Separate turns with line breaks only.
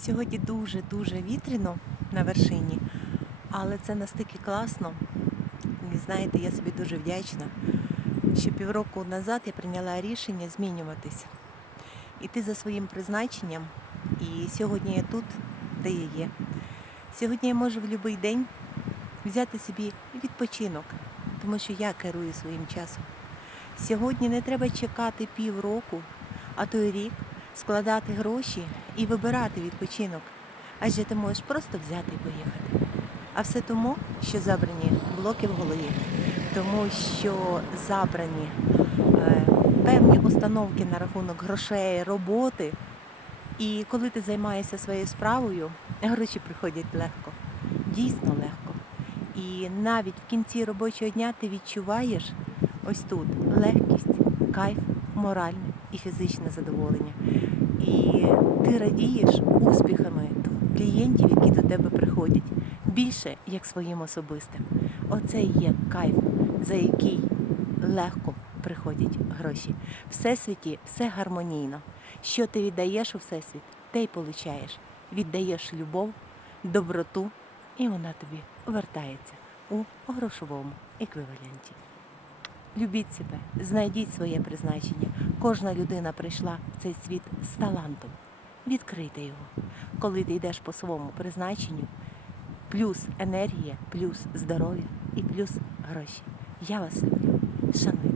Сьогодні дуже-дуже вітряно на вершині, але це настільки класно. І знаєте, я собі дуже вдячна, що півроку назад я прийняла рішення змінюватися. Іти за своїм призначенням. І сьогодні я тут, де я є. Сьогодні я можу в будь-який день взяти собі відпочинок, тому що я керую своїм часом. Сьогодні не треба чекати півроку, а то й рік, складати гроші і вибирати відпочинок. Адже ти можеш просто взяти і поїхати. А все тому, що забрані блоки в голові, тому що забрані е, певні установки на рахунок грошей, роботи. І коли ти займаєшся своєю справою, гроші приходять легко, дійсно легко. І навіть в кінці робочого дня ти відчуваєш ось тут легкість, кайф, моральне і фізичне задоволення. І ти радієш успіхами клієнтів, які до тебе приходять, більше як своїм особистим. Оце є кайф, за який легко приходять гроші. Всесвіті все гармонійно. Що ти віддаєш у всесвіт, те й получаєш. Віддаєш любов, доброту, і вона тобі вертається у грошовому еквіваленті. Любіть себе, знайдіть своє призначення. Кожна людина прийшла в цей світ з талантом. Відкрийте його. Коли ти йдеш по своєму призначенню, плюс енергія, плюс здоров'я і плюс гроші. Я вас люблю, шаную.